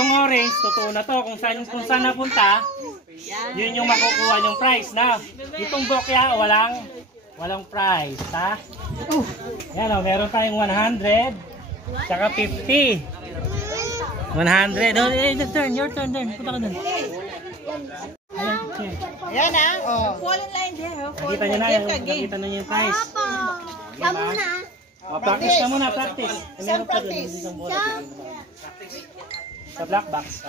Itong orange, totoo na to. Kung saan napunta, yun yung makukuha yung prize na. Itong bokya, walang prize, ha? Yan o, meron tayong 100, tsaka 50. 100. Oh, your turn. Punta ka dun. Ayan na. Oh. Fall in line there. Nakita nyo na yung prize. Kamu na. Practice ka muna, practice. Saan practice? Sa black box.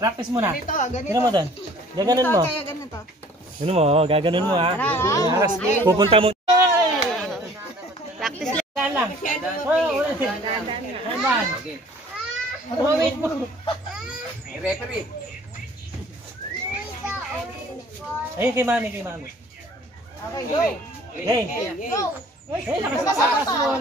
Practice muna. Ganito, ganito. Tignan mo doon. Gaganon mo. Kaya ganito. Ganun mo, gaganon mo ha. Pupunta mo. Practice lang. Wait mo. Referee. Ayun kay mami. Okay, go. Game. Eh, lakas mo.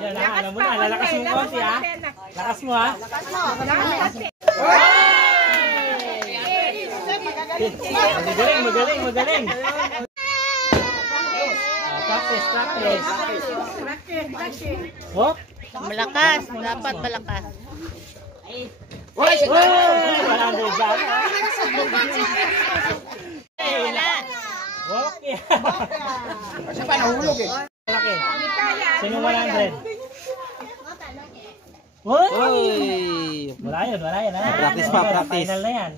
Yan ha, alam mo na, lalakas mo konti ha. Lakas mo ha. Magaling. Practice. Oh? Malakas. Dapat malakas. Walang dyan. Wala. Okay. Kasi pa nahulog eh. Malaki. Sino 100? Wala yun ha. Practice. Final na yan.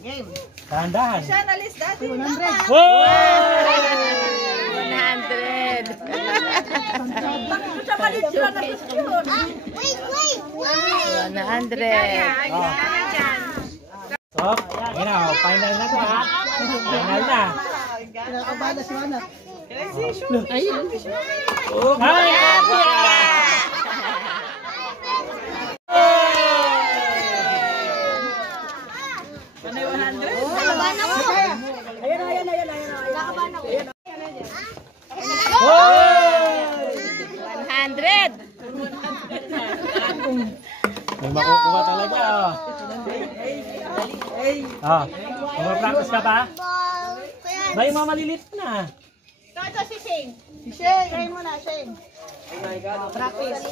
Game. Dahan-dahan. Siya nalis dati. 100. 100. 100. So, yun na. Final na to ha. Final na. Kinakabada si Wana. Ayun. Ay! May makukuha talaga. Mag-practice ka ba? Ba yung mga malilit na? Ito si Shane. Si Shane. Shane mo na, Shane. Practice.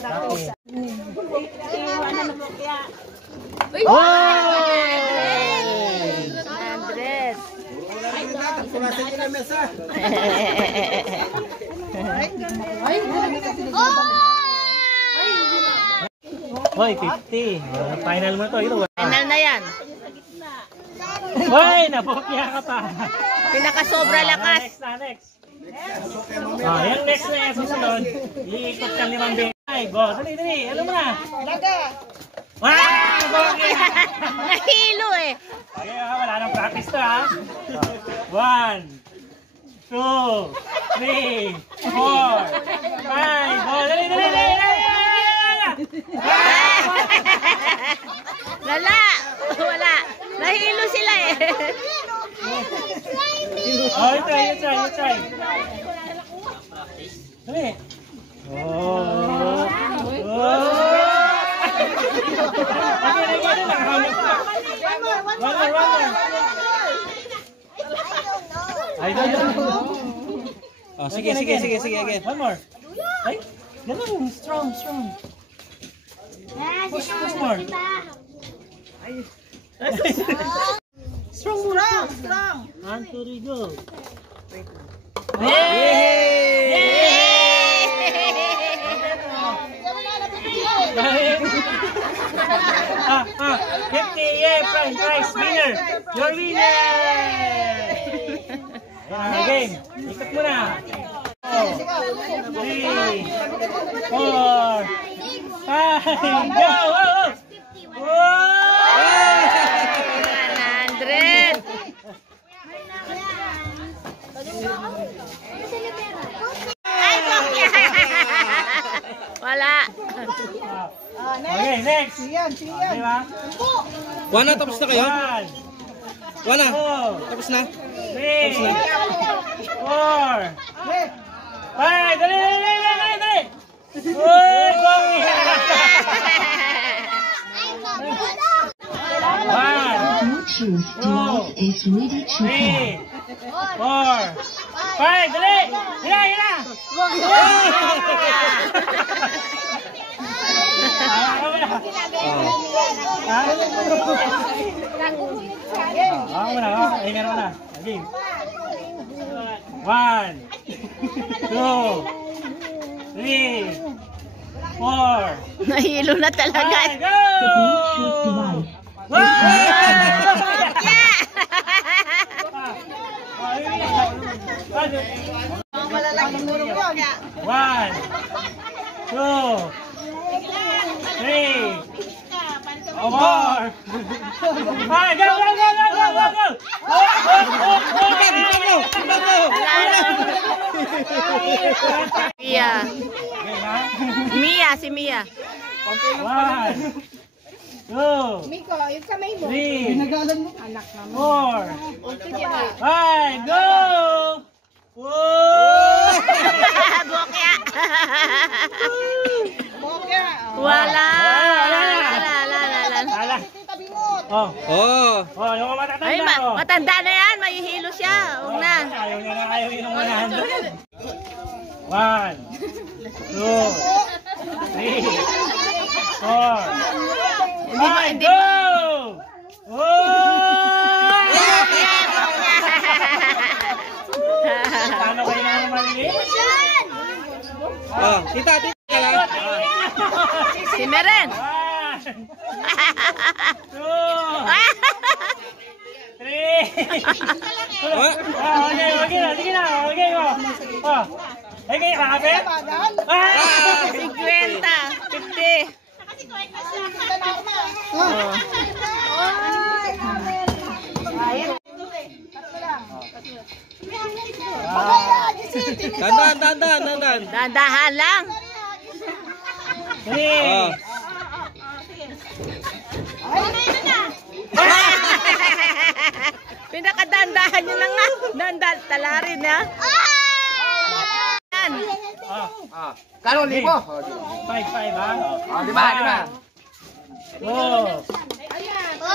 Hoy, 50. Final mo to. Final na yan. Hoy, napokya ka pa. Pinakasobra lakas. Next. Yung next na yung susunod. Iikot kang 5 beses. Ay, go. Dali. Ano mo na? Laga. Wow! Bokya! Nahilo eh. Okay, wala nang practice to ha. 1, 2, 3, 4, 5. Go. Dali. Wala. Nahilo sila eh. Oh, you try. Dali. One more. I don't know. Oh, sige, again. One more. Ay, ganun, strong. Push more. Strong. 1, 2, 3, go. Prize winner. Your winner. Game. Ikot mo na. 3, 4, 5. Go. 100. Ay, bokya. Wala. Okay, next. Siyan. Diba? Wana, tapos na kayo? 1, Wana, 2, tapos na? 3, 4, 5. Dali. Uy, bokya. 1, 2, 3, 4, 5, dali! Hina, hina! Ay, meron na. Okay. 1, 2, 3, 4, 5, Nahilo na talaga. go! Wow! Malalaking murong yun. 1, 2, 3, 4, 5, go, go, go, go, go, go, go! Mia. Mia, si Mia. 1, 2, Miko, yung kamay mo. 3, Nagalan mo. Anak naman. 4, 5, go! Whoa! Bokya. Bokya. Wala. Wala. Wala. Tabi mo. Oh, Oh. oh, yung matatanda Ay, oh. matanda na yan. Mahihilo siya. Huwag na. Ayaw niya na, ayaw yun ng 100. 1, 2, 3, 4, 5, go! Whoa! Paano kayo naman maliliit? Oh, tita ka lang. Si Meren. 1, 2, 3. Okay, okay na, sige na, okay mo. Oh, okay, kakapit? Bagal. Ah! 50. 50. Oh. Dandan. Dandahan lang. 3. Oh. Pinakadandahan nyo na nga. Dandal, tala rin ha. Yan. Ah, Kano libo? 5, 5 ha? Oh, lima. 2, 3.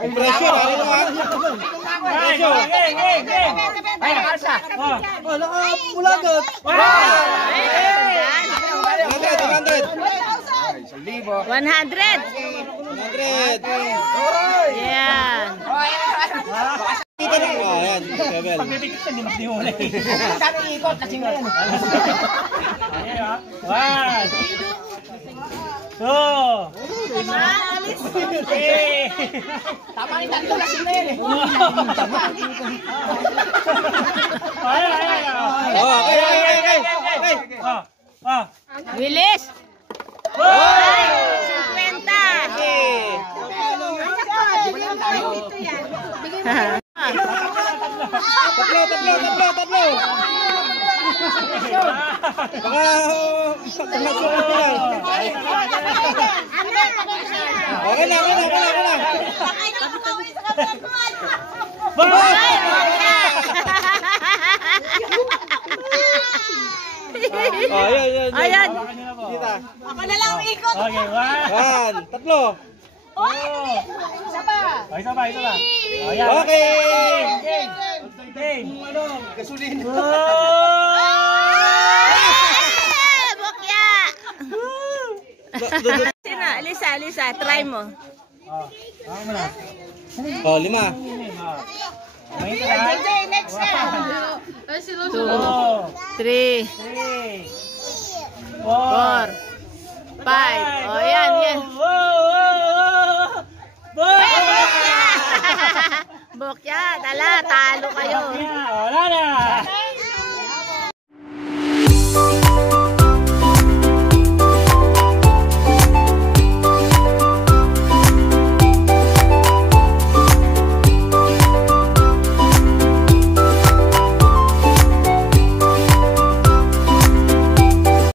Ay, presyo. Ano naman? Ay, okay. Ay, nakalsa. Oh. Oh, nakapulagot. Wow! 100. 100. 100. Yan. Tita na. Oh, ayan. Level. Pagbibigit siya, di mo na eh. Sabi ikot, lasing na yan. Ayan ha. 1, 2, 3. Tama ni tatlo, lasing na yan eh. Ayan. Oh, okay. Oh. Bilis. 50. Tatlo. Baka pagmasukan ko lang. Okay na. Oh, ayan. Ayan. Tita. Ako na lang ikot. Okay, 1. 1, tatlo. Isa pa. Isa pa. Ayan. Okay. Gasolina. Bokya. Sina, Lisa, try mo. Oh, 5. JJ, next na. 2, 2, 3, 4, 4, 5. O, yan. Bokya, tala, talo kayo. Wala na.